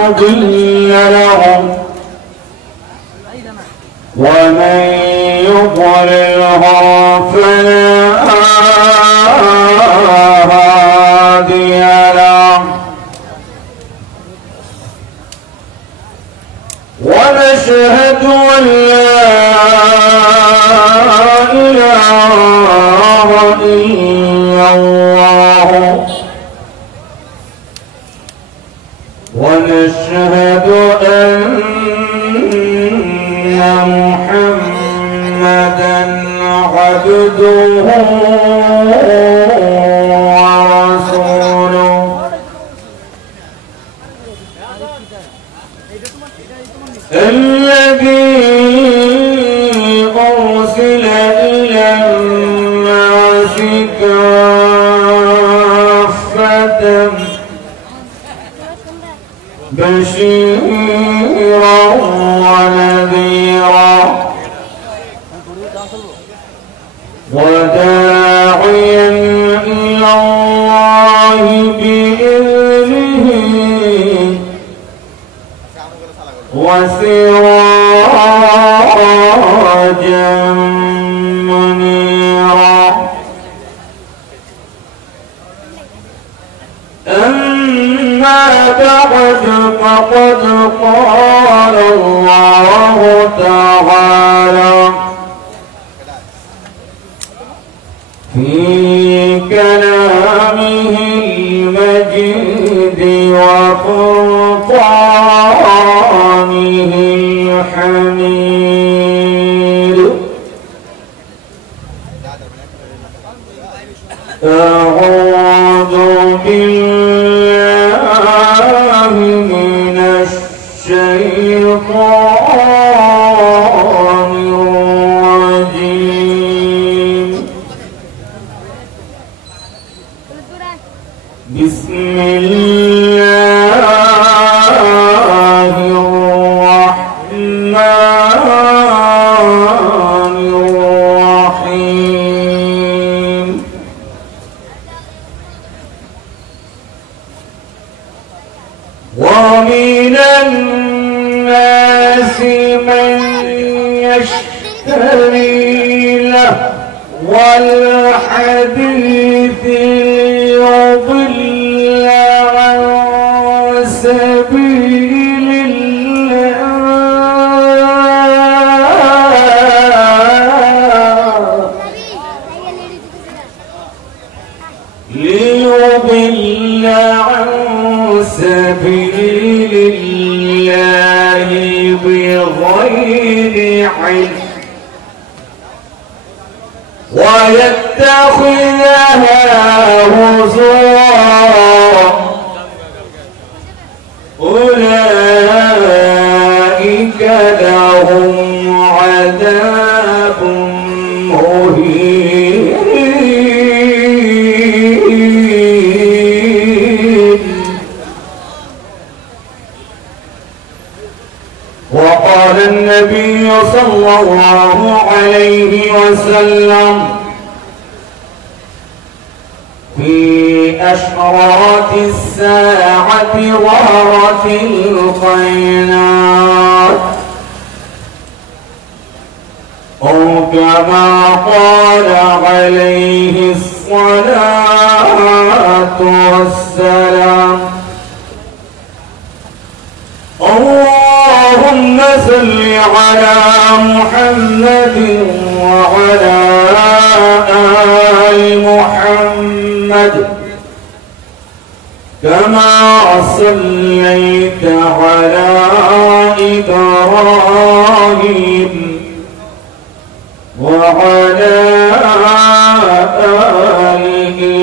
مضل له ومن يضلله فلا هادي له ونشهد أن لا إله إلا الله ونشهد أن محمدًا عبده ورسوله الذي أرسل إلى الناس كافة بشيرا ونذيرا وداعيا إلى الله بإذنه وسراجا منيرا أما بعد فقد قال الله تعالى في كلامه المجيد وفرقانه الحميد أعوذ بالله من الشيطان الرجيم بسم الله الرحمن الرحيم ومن الناس من يشتري لهو الحديث ليضل عن سبيل الله بغير علم ويتخذها هزوا أولئك لهم عذاب مهين وقال النبي صلى الله عليه وسلم في أشراط الساعة ظهرت الخيانات أو كما قال عليه الصلاة والسلام اللهم صل على محمد وعلى آل محمد كما صليت على إبراهيم وعلى آل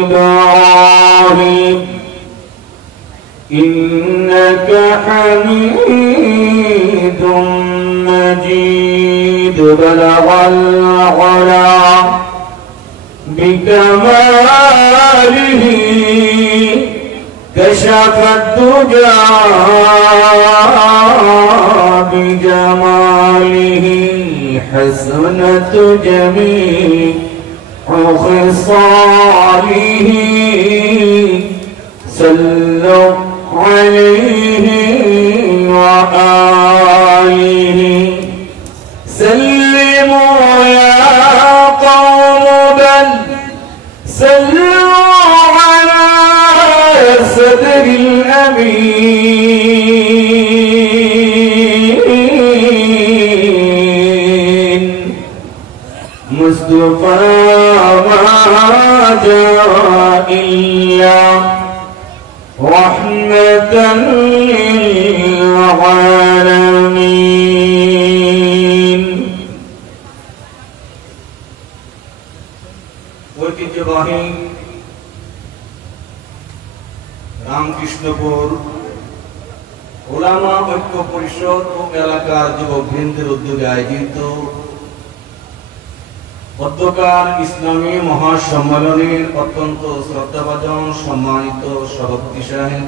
إبراهيم إنك حميد مجيد بلغ العلا بكماله كشف الدجى بجماله حسنة جميع خصاله صلوا عليه ما جاء إلا رحمة للعالمين ঐতিহ্যবাহী রামকৃষ্ণপুর ওলামা ঐক্য পরিষদ ও এলাকার যুবকবৃন্দের উদ্যোগে আয়োজিত মধ্যকার ইসলামী মহাসম্মেলনের অত্যন্ত শ্রদ্ধাভাজন সম্মানিত সভাপতি সাহেব,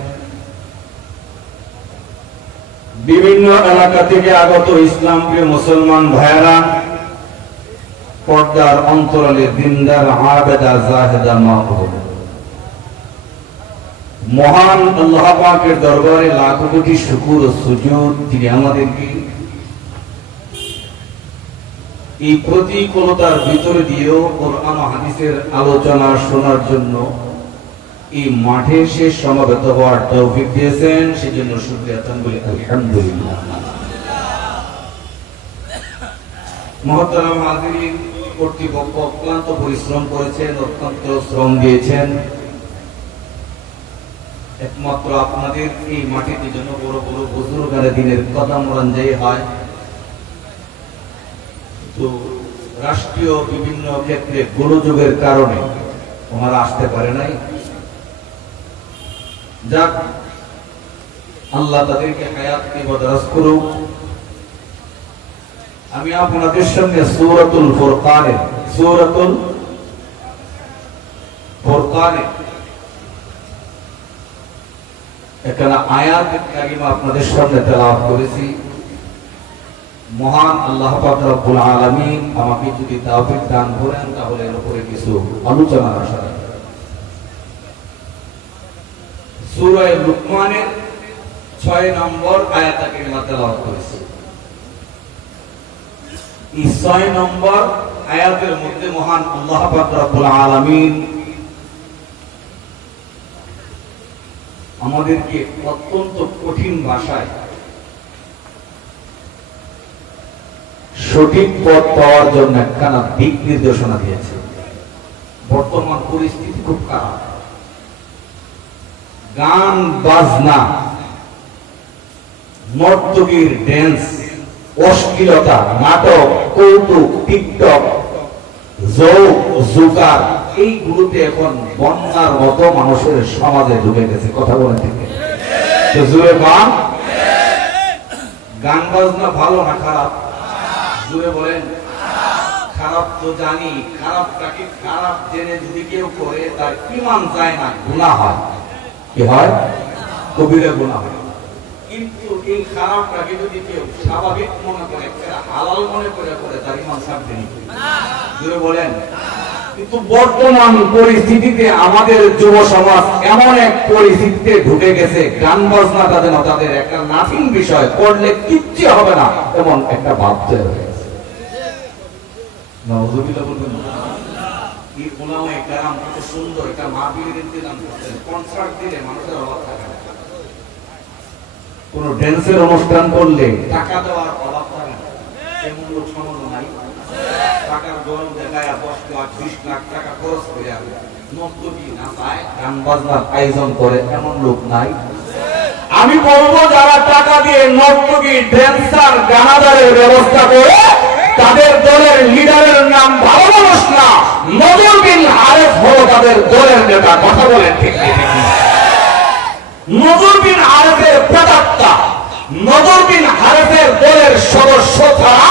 বিভিন্ন এলাকা থেকে আগত ইসলাম প্রিয় মুসলমান ভাইয়েরা, পর্দার অন্তরালে দিনদার আবেদা জাহেদা মা ও মহান আল্লাহ পাকের দরবারে লাখো কোটি শুকর ও সুজুদ, যিনি আমাদেরকে এই প্রতিকূলতার ভিতরে দিয়েও কোরআন ও হাদিসের আলোচনা শোনার জন্য এই মাঠে এসে সমবেত হওয়ার তৌফিক দিয়েছেন। সেজন্য শুকরিয়া আদান করি আলহামদুলিল্লাহ। মুহতারাম হাজিরিন, কর্তৃপক্ষ অক্লান্ত পরিশ্রম করেছেন, অত্যন্ত শ্রম দিয়েছেন। একমাত্র আপনাদের এই মাটিতে যেন বড় বড় বুজুর্গানে দিনের কদম রঞ্জাই হয়। তো রাষ্ট্রীয় বিভিন্ন ক্ষেত্রে গোলযোগের কারণে ওনারা আসতে পারে নাই। যাক, আল্লাহ তাদেরকে হায়াতকে বদরাজ করুক। আমি আপনাদের সামনে সূরাতুল ফুরকানে এখানে আয়াত কারিমা আপনাদের সামনে তেলাওয়াত করেছি। মহান আল্লাহ পাক রব্বুল আলামিন আমাকে যদি তৌফিক দান করেন তাহলে এর উপরে কিছু আলোচনা আসা। সূরা লুকমানের 6 নম্বর আয়াত কারিমা তেলাওয়াত করেছি। এই 6 নম্বর আয়াতের মধ্যে মহান আল্লাহ পাক রব্বুল আলামিন আমাদেরকে অত্যন্ত কঠিন ভাষায় সঠিক পথ পাওয়ার জন্য একখানা দিক নির্দেশনা দিয়েছে। বর্তমান পরিস্থিতি খুব খারাপ। গান বাজনা, নর্তকীর ড্যান্স, অশ্লীলতা, নাটক, কৌতুক, টিকটক, যৌগ, জুগার, এইগুলোতে এখন বন্যার মতো মানুষের সমাজে ঢুকে গেছে। কথা বলে থেকে গান বাজনা ভালো না খারাপ? জুড়ে বলেন। খারাপ তো জানি, খারাপটাকে খারাপ জেনে যদি কেউ করে তার ঈমান যায় না, গুনাহ হয়। কি হয়? কবিরা গুনাহ হয়। কিন্তু এই খারাপটাকে যদি কেউ স্বাভাবিক মনে করে, হালাল মনে করে তার ঈমান থাকবে না। জুড়ে বলেন। কিন্তু বর্তমান পরিস্থিতিতে আমাদের যুব সমাজ এমন এক পরিস্থিতিতে ঢুকে গেছে, গান বাজনাটা যেন তাদের একটা নাথিং বিষয়, করলে কিচ্ছু হবে না এমন একটা ভাব তৈরি হয়ে গেছে। নাউযুবিল্লাহ বলবেন না। এই উলামায়ে কেরাম কত সুন্দর একটা মাহফিলের ইন্তজাম করতেন, কনসার্ট দিলে মানুষের অভাব থাকে না। কোন ড্যান্সের অনুষ্ঠান করলে টাকা দেওয়ার অভাব থাকে না। এমন লোক সমাজ নাই। টাকার গরম দেখায় 10 লাখ 20 লাখ টাকা খরচ করে নর্তকী নাচায়, গান বাজনার আয়োজন করে, এমন লোক নাই। আমি বলবো যারা টাকা দিয়ে নর্তকী, ড্যান্সার, গানাদারের ব্যবস্থা করে তাদের দলের লিডারের নাম ভালো মানুষ না, নজর বিন হারেস হলো তাদের দলের নেতা। কথা বলেন ঠিক ঠিক? নজর বিন হারেসের প্রেতাত্মা, নজর বিন হারেসের দলের সদস্য ছাড়া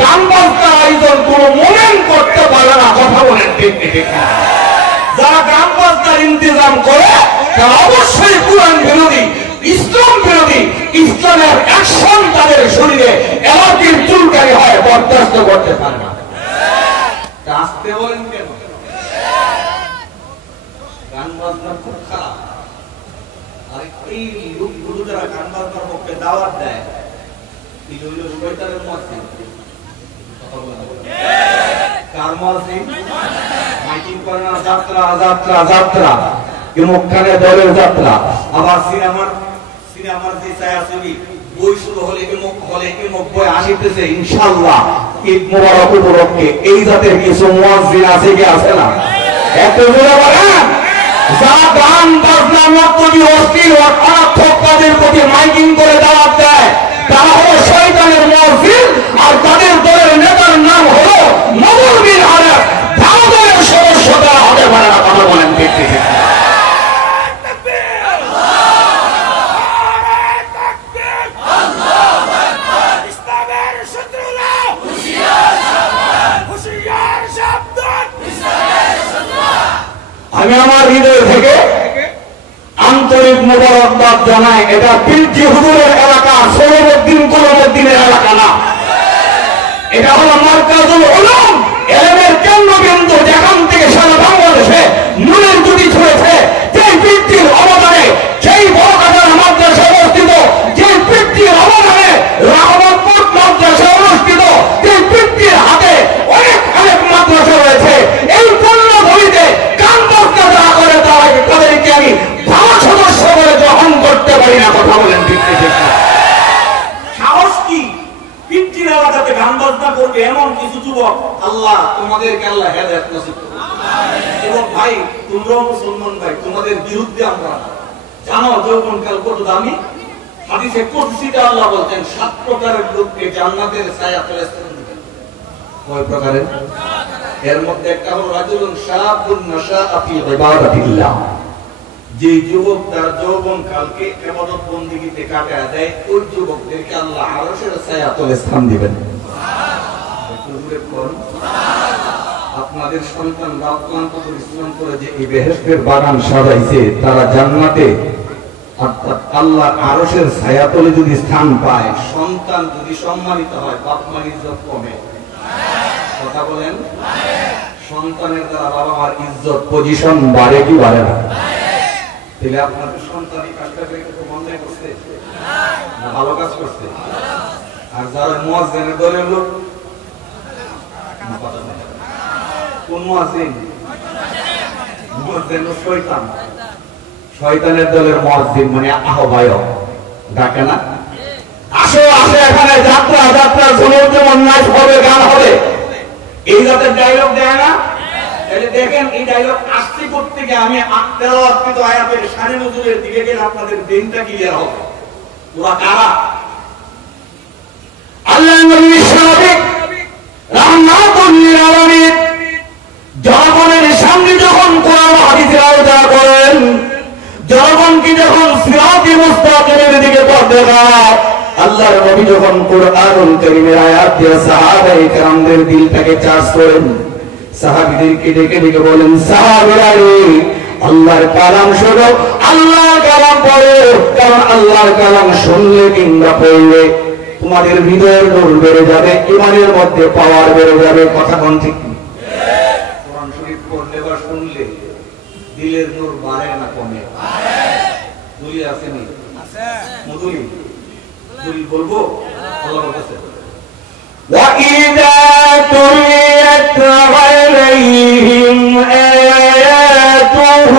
গান বাজনার আয়োজন কোন মোমেন করতে পারে না। কথা বলেন ঠিক ঠিক? যারা গান বাজনার ইন্তজাম করে তারা অবশ্যই কুরআন বিরোধী, ইসলাম বিরোধী, ইসলামের অ্যাকশন তাদের শরীরে এলার্জির চুলকানি হয়, বরদাস্ত করতে পারে না। আসতে বলেন কেন? গান বাজনা খুব খারাপ। আর এই লোকগুলো যারা গান বাজনার পক্ষে দাওয়াত দেয়, এই হইল শয়তানের মধ্যে। কার মধ্যে? মাইকিং করে না, যাত্রা যাত্রা যাত্রা, মুখখানে দলের যাত্রা। আবার সিনেমার যে ছায়াছবি বই শুরু হলে কি বই আসিতেছে ইনশাআল্লাহ ঈদ মোবারক উপলক্ষে এই জাতের কিছু মুয়াজ্জিন আছে কি আছে না? এত জোরে বলেন। যারা গান বাজনা নর্তকী অশ্লীল অনার্থক কাজের প্রতি মাইকিং করে দাওয়াত দেয় তারা হলো শয়তানের মুয়াজ্জিন, আর তাদের দলের নেতার নাম হলো নবুল বিন আরেফ। ভারতের সদস্য তারা হতে পারে না। কথা বলেন ঠিক ঠিক। আমি আমার হৃদয় থেকে আন্তরিক মোবারকবাদ জানাই। এটা পীরজি হুজুরের এলাকা, সলিমউদ্দিনের এলাকা না। এটা হলো মারকাজুল উলুম, ইলমের কেন্দ্রবিন্দু, যেখান থেকে সারা বাংলাদেশে নূরের জ্যোতি ছড়েছে। যেই পীরজির অবদানে সেই বড়কাটার মাদ্রাসা অবস্থিত, যেই পীরজির অবদানে রহমতপুর মাদ্রাসা অনুষ্ঠিত, যেই পীরজির হাতে অনেক মাদ্রাসা রয়েছে। এই পূর্ণভূমিতে গান বাজনা যারা করে তাদেরকে আমি ভালো সদস্য বলে গ্রহণ করতে পারি না। কথা বলেন ঠিক ঠিক। সাহস কি পীরজির এলাকাতে গান বাজনা করবে এমন কিছু যুবক? আল্লাহ তোমাদেরকে আল্লাহ হেদায়েত নসিব করুন। এবং ভাই তোমরাও মুসলমান ভাই, তোমাদের বিরুদ্ধে আমরা জানো যৌবনকাল কত দামি। হাদিসে কুদসিতে আল্লাহ বলতেন 7 প্রকারের লোককে জান্নাতের ছায়া তলে স্থান দিবেন। কয় প্রকারের? এর মধ্যে একটা হলো রাজুলুন শাবুন নাশাআ ফি ইবাদাতিল্লাহ। যে যুবক তার যৌবনকালকে ইবাদত বندگিতে কাটায় দেয়, ওই যুবকদেরকে আল্লাহ আরশের ছায়া তলে স্থান দিবেন। আপনাদের সন্তান অক্লান্ত পরিশ্রম করে যে এই বেহেশতের বাগান সাজাইছে, তারা জান্নাতে অর্থাৎ আল্লাহর আরশের ছায়াতলে যদি স্থান পায়, সন্তান যদি সম্মানিত হয়, বাপ মার ইজ্জত কমে। কথা বলেন। সন্তানের দ্বারা বাবা মার ইজ্জত পজিশন বাড়ে কি বাড়ে না? তাহলে আপনাদের সন্তান এই কাজটা করে কি অন্যায় করছে না ভালো কাজ করছে? আর যারা মুয়াজ্জিনের দলের লোক, কোন মুয়াজ্জিন? মুয়াজ্জিন শয়তান। শয়তানের দলের মুয়াজ্জিন মানে আহ্বায়ক, ডাকে না আসো আসো এখানে যাত্রা যাত্রা জনের যেমন নাচ হবে, গান হবে, এই জাতের ডায়লগ দেয় না? তাহলে দেখেন এই ডায়লগ আসতে করতে গিয়ে আমি তেলাওয়াতকৃত আয়াতের শানে নজুলের দিকে গেলে আপনাদের দিনটা ক্লিয়ার হবে। ওরা কারা? আল্লাহর নবী সাহাবী রাহমাতুল লিল আলামিন জনগণের সামনে যখন কোরআন হাদিসের আলোচনা করেন, জনগণকে যখন সিরাতে মুস্তাকিমের দিকে পথ দেখায়, আল্লাহর নবী যখন কুরআনুল কারীমের আয়াত দিয়ে সাহাবায়ে কেরামদের দিলটাকে চার্জ করেন, সাহাবীদেরকে ডেকে ডেকে বলেন, সাহাবীরা রে, আল্লাহর কালাম শোনো, আল্লাহর কালাম পড়ো, কারণ আল্লাহর কালাম শুনলে কিংবা পড়লে তোমাদের হৃদয়ের নূর বেড়ে যাবে, ঈমানের মধ্যে পাওয়ার বেড়ে যাবে। কথা কোন ঠিক? কোরআন শরীফ পড়লে বা শুনলে দিলের নূর বাড়ে না কমে? দুই আসেনি? আছে। মধুরি দুই বলবো? আল্লাহ বলতেছে وَإِذَا تُلِيَتْ عَلَيْهِمْ آيَاتُهُ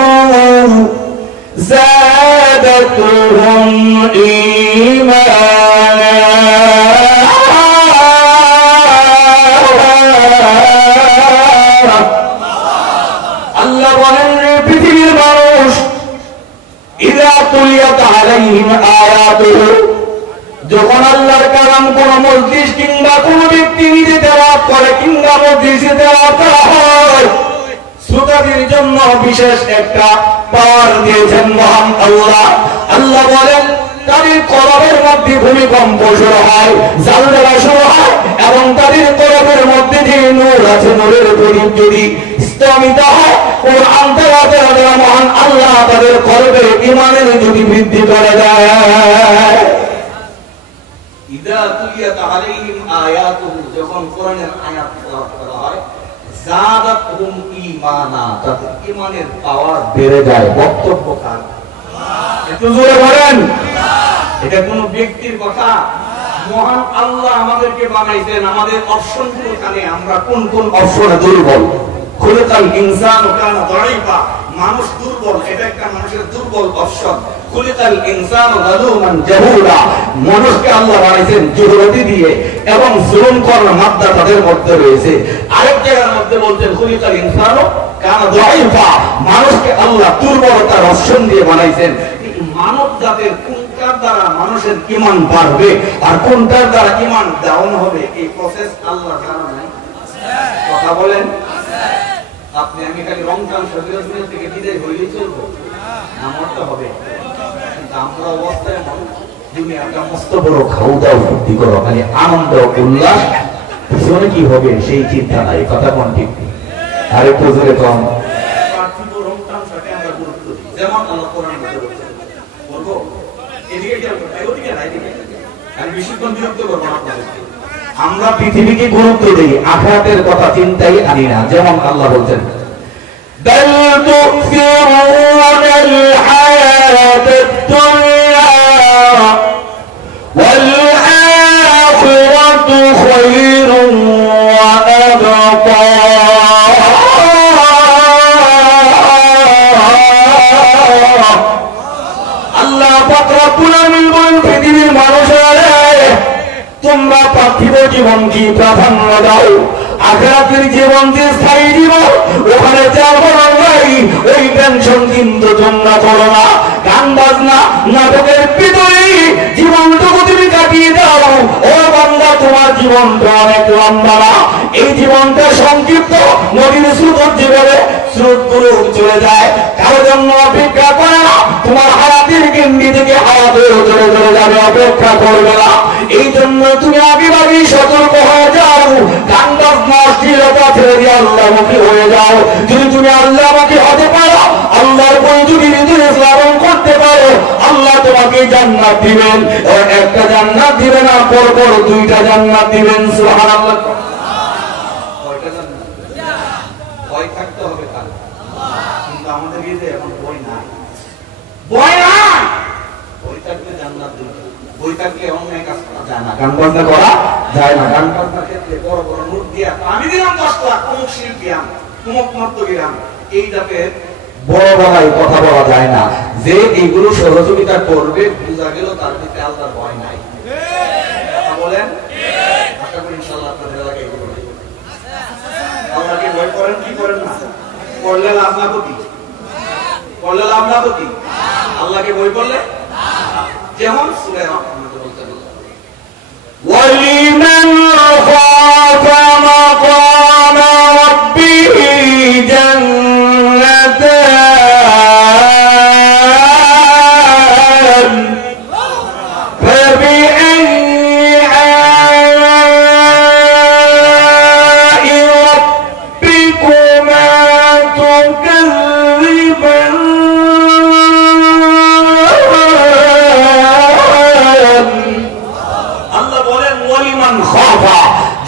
زَادَتْهُمْ إِيمَانًا আল্লাহ বলেন, পৃথিবীর মানুষ ইযা তুলিয়াত আলাইহিম আয়াতুহু, যখন আল্লাহর কালাম কোন মজলিস কিংবা কোন ব্যক্তি নিজে তেলাওয়াত করে কিংবা মজলিসে তেলাওয়াত করা হয়, শ্রোতাদের জন্য বিশেষ একটা পাওয়ার দিয়েছেন মহান আল্লাহ। আল্লাহ বলেন তাদের কলবের মধ্যে ভূমিকম্প শুরু হয়, জালজালা শুরু হয়, এবং তাদের কলবের মধ্যে যে নূর আছে, নূরের প্রদীপ যদি স্তম্ভিত হয়, কোরআন তেলাওয়াতের দ্বারা মহান আল্লাহ তাদের কলবের ঈমানের জ্যোতি বৃদ্ধি করে দেয়। ইযা তুলিয়াত আলাইহিম আয়াতুহু, যখন কোরআনের আয়াত তেলাওয়াত করা হয়, যাদাতহুম ঈমানা, তাদের ঈমানের পাওয়ার বেড়ে যায়। বক্তব্য কার? একটু জোরে বলেন। এটা কোন ব্যক্তির কথা? মহান আল্লাহ আমাদেরকে বানাইছেন, আমাদের অপশন গুলো কানে, আমরা কোন কোন অপশনে দুর্বল। খুলিকাল ইনসানু কানা দাঈফা, মানুষ দুর্বল, এটা একটা মানুষের দুর্বল অপশন। খুলিকাল ইনসানু যালুমান জাহুলা, মানুষকে আল্লাহ বানাইছেন জুহুলতি দিয়ে এবং জুলুম করার মাত্রা তাদের মধ্যে রয়েছে। আরেক জায়গার মধ্যে বলতেন খুলিকাল ইনসানু কানা দাঈফা, মানুষকে আল্লাহ দুর্বলতার অপশন দিয়ে বানাইছেন। মানব জাতের কোনটার দ্বারা মানুষের ঈমান বাড়বে আর কোনটার দ্বারা ঈমান ডাউন হবে, এই প্রসেস আল্লাহ জানা নাই। কথা বলেন। আপনি আমি খালি রংটান শরীর থেকে বিদায় হইলেই চলবো না, মরতে হবে। কিন্তু আমরা অবস্থায় দুনিয়াটা মস্ত বড় খাওয়া দাও বুদ্ধি করো, খালি আনন্দ উল্লাস, পিছনে কি হবে সেই চিন্তা নাই। কথা কোন ঠিক? আরে প্রজরে কম পার্থিব রংটান সাথে আমরা গুরুত্ব দিই, যেমন আল্লাহ কোরআন মধ্যে বলছে বলবো এদিকে কি ওদিকে নাই দিকে আমি বেশিক্ষণ বিরক্ত করবো না আপনাদের। আমরা পৃথিবীকে গুরুত্ব দিই, আখিরাতের কথা চিন্তাই আনি না। যেমন আল্লাহ বলছেন বাল তুসিরুনাল হায়াতাদ দুনিয়া ওয়াল আখিরাতু খায়রুন ওয়া আবকা। আল্লাহ পাক রব্বুল আলামিন বলেন পৃথিবীর মানুষেরা তোমরা পার্থিব জীবনকে প্রাধান্য দাও, আখিরাতের জীবন যে স্থায়ী জীবন ওখানে যাবো নাই, ওই টেনশন কিন্তু তোমরা করো না। গান বাজনা নাটকের ভিতরে জীবনটুকু তুমি কাটিয়ে দাও। ও বান্দা, তোমার জীবনটা অনেক লম্বা না, এই জীবনটা সংক্ষিপ্ত। নদীর স্রোত যেভাবে স্রোতগুলো চলে যায়, কারো জন্য অপেক্ষা করে না। তোমার হায়াতের কেন্দ্রি থেকে হায়াতের চলে চলে যাবে, অপেক্ষা করবে না। এই জন্য তুমি আগে আগে সতর্ক হয়ে যাও, গান বাজনা অশ্লীলতা ছেড়ে দিয়ে আল্লাহমুখী হয়ে যাও। যদি তুমি আল্লাহমুখী হতে পারো, আল্লাহর পরে যদি হৃদয়ে লালন করতে পারো, আল্লাহ তোমাকে জান্নাত দিবেন। একটা জান্নাত দিবেন না, পর পর দুইটা জান্নাত দিবেন। সুবহানাল্লাহ। কয়টা জান্নাত? ভয় থাকতে হবে তার, কিন্তু আমাদের হৃদয়ে এখন ভয় নাই। ভয় নাই, ভয় থাকলে জান্নাত দিবেন। বই থাকলে অন্যায় কাজ করা যায় না, গান বাজনা করা যায় না। গান বাজনার ক্ষেত্রে বড় বড় নোট দিয়া আমি দিলাম 10 লাখ, অমুক শিল্পী আম, অমুক নর্তকী আম, এই জাতের বড় বড়াই কথা বলা যায় না। যে এইগুলো সহযোগিতা করবে বোঝা গেল তার ভিতরে আল্লাহর ভয় নাই। কথা বলেন। আশা করি ইনশাআল্লাহ আপনাদের এলাকায় এগুলো নেই। আল্লাহকে ভয় করেন কি করেন না? করলে লাভ না ক্ষতি, করলে লাভ না ক্ষতি। আল্লাহকে ভয় করলে যেমন সূরা রহমান বলতেন ওয়ালিমান খাফা মাকাম রাব্বিহি জান্নাতান ফাবিআইয়ি আলা'i রাব্বিকুমা তুকাযযিবান।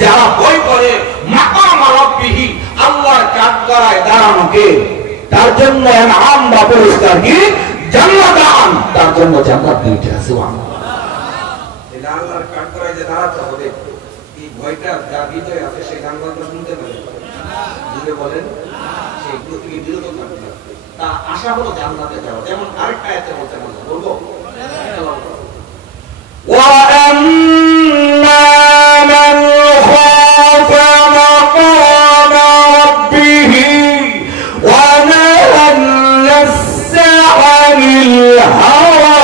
যারা ভয় করে মাকাম রাব্বিহি, আল্লাহর কাঠগড়ায় দাঁড়ানোকে, তার জন্য ইনাম বা পুরস্কার কি? জান্নাতান, তার জন্য জান্নাত দুইটা। সুবহানাল্লাহ। এটা আল্লাহর কাঠগড়ায় যে দাঁড়াতে হবে, এই ভয়টা যার হৃদয়ে আছে সেই গান বাজনা শুনতে পারে যদি বলেন সেগুলো থেকে বিরত থাকতে হবে। তা আশা হলো জান্নাতে যাওয়া। যেমন আরেকটা আয়াতে বলতে বলবো وَأَمَّا مَنْ خَافَ مَقَامَ رَبِّهِ وَنَهَى النَّفْسَ عَنِ الْهَوَى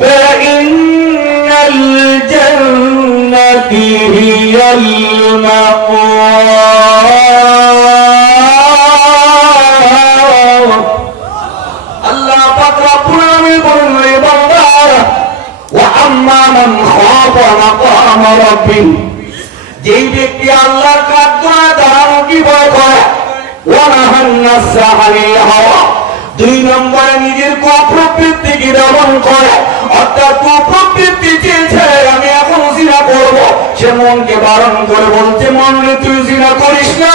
فَإِنَّ الْجَنَّةَ هِيَ الْمَأْوَى। আল্লাহ পাক রব্বুল আলামিন বলেন রে বান্দা, ওয়া আম্মা মান খাফা মাকাম রাব্বিহি, যেই ব্যক্তি আল্লাহর কাঠগড়ায় দাঁড়ানো কি ভয় করে, ওয়া নাহান নাফসা আনিল হাওয়া, 2 নম্বরে নিজের কুপ্রবৃত্তিকে দমন করে। অর্থাৎ কুপ্রবৃত্তি চেয়েছে আমি এখন জিনা করব, সে মনকে বারণ করে বলছে মন রে তুই জিনা করিস না,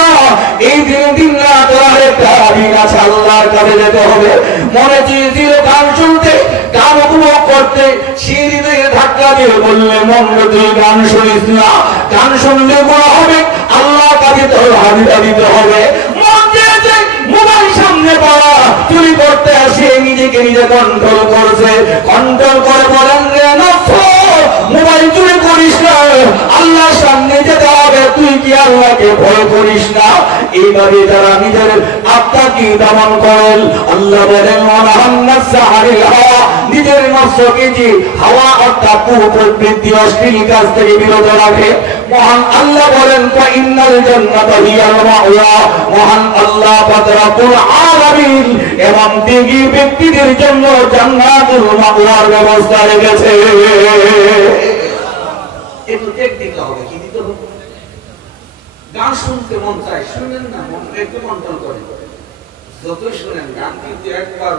এই দিন রাত একটা দিন আছে আল্লাহর কাছে যেতে হবে। মনে চেয়েছিল গান শুনতে, গান উপভোগ করতে, সেই হৃদয়ে ধাক্কা দিয়ে বললে মন রে তুই গান শুনিস না, গান শুনলে গুনাহ হবে, আল্লাহ দিতে হবে, হাজিরা দিতে হবে। মোবাইল সামনে পাওয়া চুরি করতে আসে নিজেকে নিজে কন্ট্রোল করছে, কন্ট্রোল করে বলেন রে নফস, মোবাইল চুরি করিস না, আল্লাহর সামনে যেতে হবে, তুই কি আল্লাহকে ভয় করিস না? এইভাবে যারা নিজের আত্মাকে দমন করেন, আল্লাহ বলেন নিজের নফসকে যে হাওয়া অর্থাৎ কুপ্রবৃত্তি অশ্লীল কাজ থেকে বিরত রাখে, মহান আল্লাহ বলেন ইন্নাল জান্নাতা হিয়াল মাওয়া, মহান আল্লাহ পাক রব্বুল আলামিন এবং দিগী ব্যক্তিদের জন্য জান্নাতুল মাওয়ার ব্যবস্থা রেখেছে। একটু টেক দিতে হবে, কি দিতে হবে? গান শুনতে মন চায়, শুনেন না, মন একটু কন্ট্রোল করে। যতই শুনেন গান কিন্তু একবার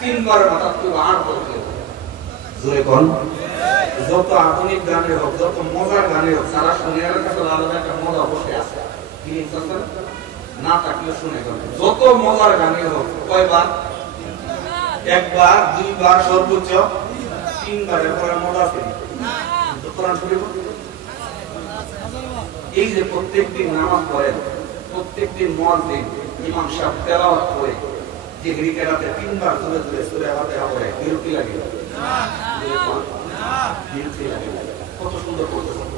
তিনবার মাথা তুলে আর বলতে জোরে কোন যত আধুনিক গানে হোক, যত মজার গানে হোক, সারা শুনিয়ার কাছে আলাদা একটা মজা অবশ্যই আছে, না থাকলেও শুনে গেলেন। যত মজার গানে হোক, কয়বার? একবার, দুইবার, সর্বোচ্চ তিনবারের পরে মজা আছে। কোরআন শরীফ এই যে প্রত্যেকদিন নামাজ পড়েন, প্রত্যেকদিন মুয়াজ্জিন ইমাম সাহেব তেলাওয়াত করে যে রিকাতে তিনবার ধরে ধরে সূরা ফাতিহা পড়ে, বিরক্তি লাগে না? বিরক্তি লাগে না? কত সুন্দর পড়তেছেন।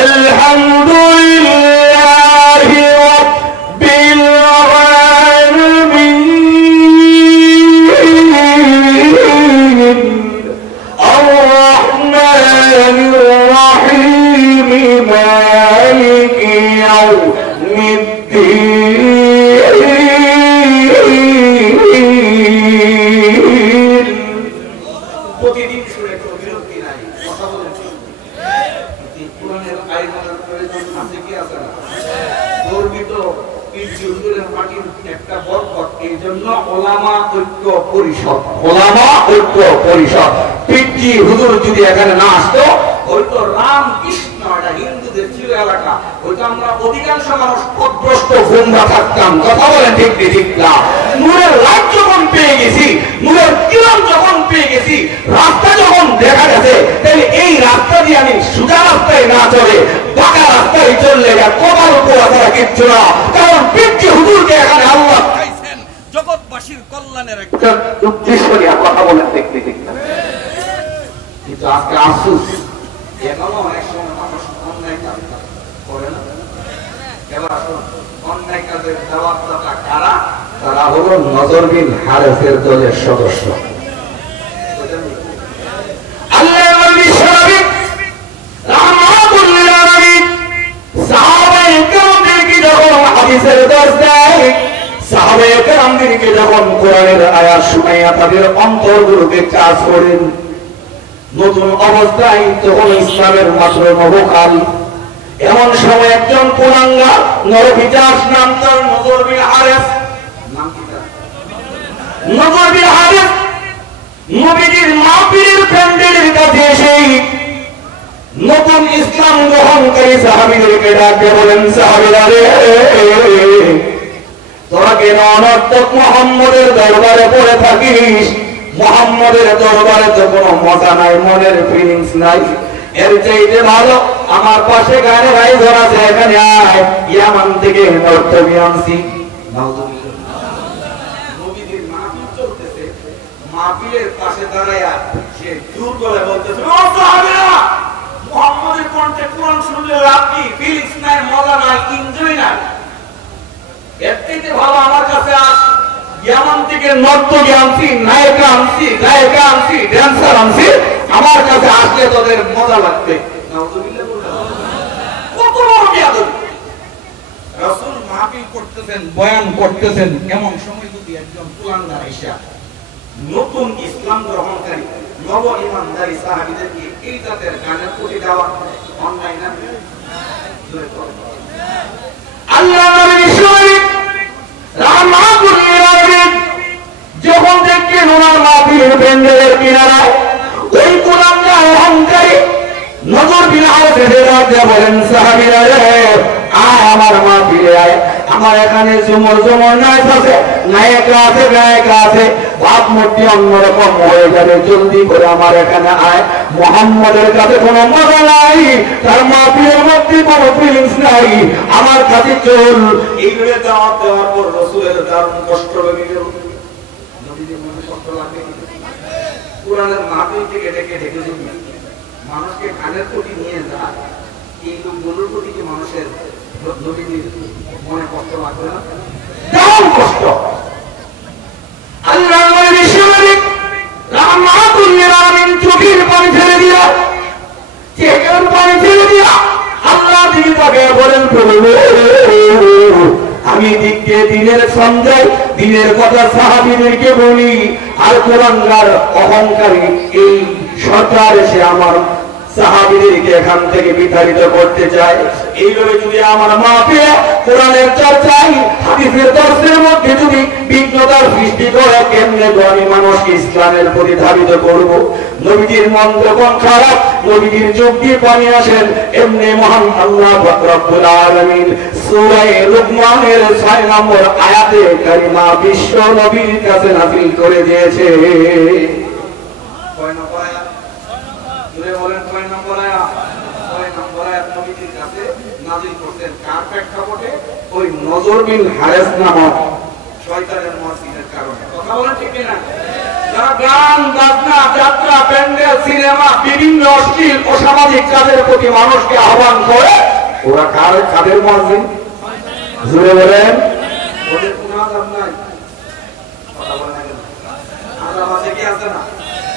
আলহামদুলিল্লাহি রাব্বিল আলামিন আর-রাহমানির রাহিম মালিকি ইয়াউমিদ্দিন। প্রতিদিন শুনে কোনো বিরক্তি নাই, কথা বলেন। কোরআনের আয়াতের প্রয়োজন আছে কি আছে না? গর্বিত পীরজি হুজুরের মাটির একটা বরকত, এই জন্য ওলামা ঐক্য পরিষদ, ওলামা ঐক্য পরিষদ। পীরজি হুজুর যদি এখানে না আসতো, হয়তো রামকৃষ্ণ এটা হিন্দুদের ছিল এলাকা, হয়তো আমরা অধিকাংশ মানুষ পথভ্রষ্ট গুমরা থাকতাম। কথা বলেন ঠিক কি ঠিক না? নূরের লাইট যখন পেয়ে গেছি, নূরের কিরণ যখন পেয়ে গেছি, রাস্তা যখন দেখা গেছে, তাহলে এই রাস্তা দিয়ে আমি সোজা রাস্তায় না চলে বাঁকা রাস্তায় চললে কপাল পোড়া ছাড়া কিচ্ছু না। কারণ পীরজি হুজুরকে এখানে আল্লাহ জগৎবাসীর কল্যাণের একটা উদ্দেশ্য নিয়ে কথা বলেন ঠিক কি ঠিক না? কিন্তু আজকে আফসোস, এখনো অনেক সময় মানুষ অন্যায় কাজ করে না। এবার আসুন, অন্যায় কাজের জবাবদাতা কারা? তারা হলো নজরবিন হারেসের দলের সদস্য। আল্লাহর নবী সাহাবী রাহমাতুল্লিল আলামিন সাহাবায়ে কেরামদেরকে যখন হাদিসের দর্শ দেয়, সাহাবায়ে কেরামদেরকে যখন কোরআনের আয়াত শুনাইয়া তাদের অন্তরগুলোকে চাষ করেন, নতুন অবস্থায় তখন ইসলামের মাত্র নবকাল, এমন সময় একজন পুরাঙ্গা নরপিচাস নাম তার নজর বিন হারেস, নাম কি তার? নজর বিন হারেস নবীজির মাহফিলের প্যান্ডেলের কাছে এসে নতুন ইসলাম গ্রহণকারী সাহাবীদেরকে ডাকে বলেন, সাহাবীরা রে, তোরা কেন অনর্থক মুহাম্মদের দরবারে পড়ে থাকিস? মুহাম্মদের দরবারে তো কোনো মজা নাই, মনের ফিলিংস নাই। এর চাইতে ভালো আমার পাশে গানে ভাই ধরা আছে, এখানে আয়, ইয়ামান থেকে নর্তকী আনছি। নবীদের মাহফিল চলতেছে, মাহফিলের পাশে দাঁড়ায়া সে জোর গলায় বলতেছে, ও সাহাবীরা, মুহাম্মদের কণ্ঠে কোরআন শুনলে আপনি ফিলিংস নাই, মজা নাই, এনজয় নাই। এর চাইতে ভালো আমার কাছে আস, ইয়ামান থেকে নর্তকী আনছি, নায়িকা আনছি, গায়িকা আনছি, ড্যান্সার আনছি, আমার কাছে আসলে তোদের মজা লাগবে। কত বড় বেয়াদবি! রাসূল মাহফিল করতেছেন, বয়ান করতেছেন, এমন সময় যদি একজন কুলাঙ্গা আয়েশা নতুন ইসলাম গ্রহণকারী নব ইমানদারী সাহাবীদেরকে এই জাতের গানের প্রতি দেওয়া অন্যায় না? আল্লাহ নবী শরীফ রাহমাতুল্লিল আলামিন যখন দেখলেন ওনার মাহফিলের প্যান্ডেলের কিনারায় ওই কুলাঙ্গা অহংকারী নজর বিন হারেস এসে বলেন, সাহাবীরা রে, আয় আমার মাহফিলে আয়, আমার এখানে ঝুমর ঝুমর নাচ আছে, নায়িকা আছে, গায়িকা আছে, ভাবমূর্তি অন্যরকম হয়ে যাবে। জলদি করে আমার এখানে আয়। মুহাম্মাদের কাছে কোনো মজা নাই, তার মাহফিলের মধ্যে কোনো ফিলিংস নাই। আমার কাছে চল। এইভাবে দাওয়াত দেওয়ার পর রাসূলের দারুণ কষ্ট লেগে গেল। নবীজির মনে কষ্ট লাগে। কোরআনের মাহফিল থেকে ডেকে ডেকে যদি মানুষকে কানের প্রতি নিয়ে যায়, এই লোকগুলোর প্রতি কি মানুষের নবীজির মনে কষ্ট লাগবে না? দারুণ কষ্ট। আল্লাহ রাহমাতুল লিল আলামিন চোখের পানি ফেলে দিয়া, চেহারার পানি ফেলে দিয়া আল্লাহ তিনি তাকে বলেন, প্রভু আমি দিককে দিনের সঞ্জয়, দিনের কথা সাহাবীদেরকে বলি, আর কোরআনকার অহংকারী এই সরকার এসে আমার সাহাবীদেরকে এখান থেকে বিতাড়িত করতে চায়। এইভাবে যদি আমার মাহফিলে কোরআনের চর্চায়, হাদিসের দর্শের মধ্যে যদি বিঘ্নতার সৃষ্টি করে, কেমনে আমি মানুষকে ইসলামের প্রতি ধাবিত করব? নবীজির মন যখন খারাপ, নবীজির চোখ দিয়ে পানি আসেন, এমনি মহান আল্লাহ রব্বুল আলামিন সূরা লুকমানের 6 নম্বর আয়াতে কারিমা বিশ্ব নবীর কাছে নাযিল করে দিয়েছে। কয় নম্বর আয়াত? জুড়ে বলেন কয় নম্বর আয়াত? 6 নম্বর আয়াত নবীজির কাছে নাযিল করতেন। কার প্রেক্ষাপটে? ওই নজর বিন হারেস নামক শয়তানের মসজিদের কারণে। কথা বলেন ঠিক কিনা? যারা গান, বাজনা, যাত্রা, প্যান্ডেল, সিনেমা, বিভিন্ন অশ্লীল অসামাজিক কাজের প্রতি মানুষকে আহ্বান করে, ওরা কাদের মসজিদ? জুড়ে বলেন। ওদের কোনো আযাব নাই। কথা বলেন না কেন? আযাব আছে কি আছে না?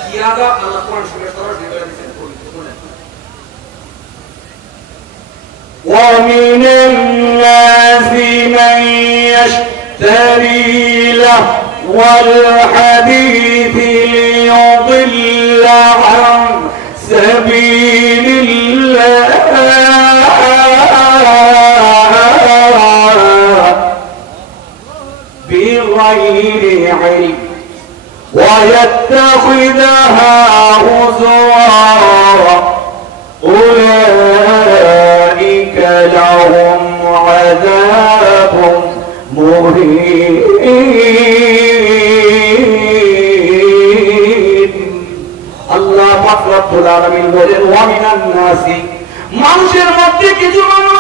কি আযাব? আল্লাহ কোরআন শরীফে সরাসরি বলে দিয়েছেন। ومن الناس من يشتري لهو الحديث ليضل عن سبيل الله بغير علم ويتخذها هزوا أولئك لهم عذاب مهين। আল্লাহ পাক রব্বুল আলামিন বলেন, ওয়া মিনান নাসি, মানুষের মধ্যে কিছু মানুষ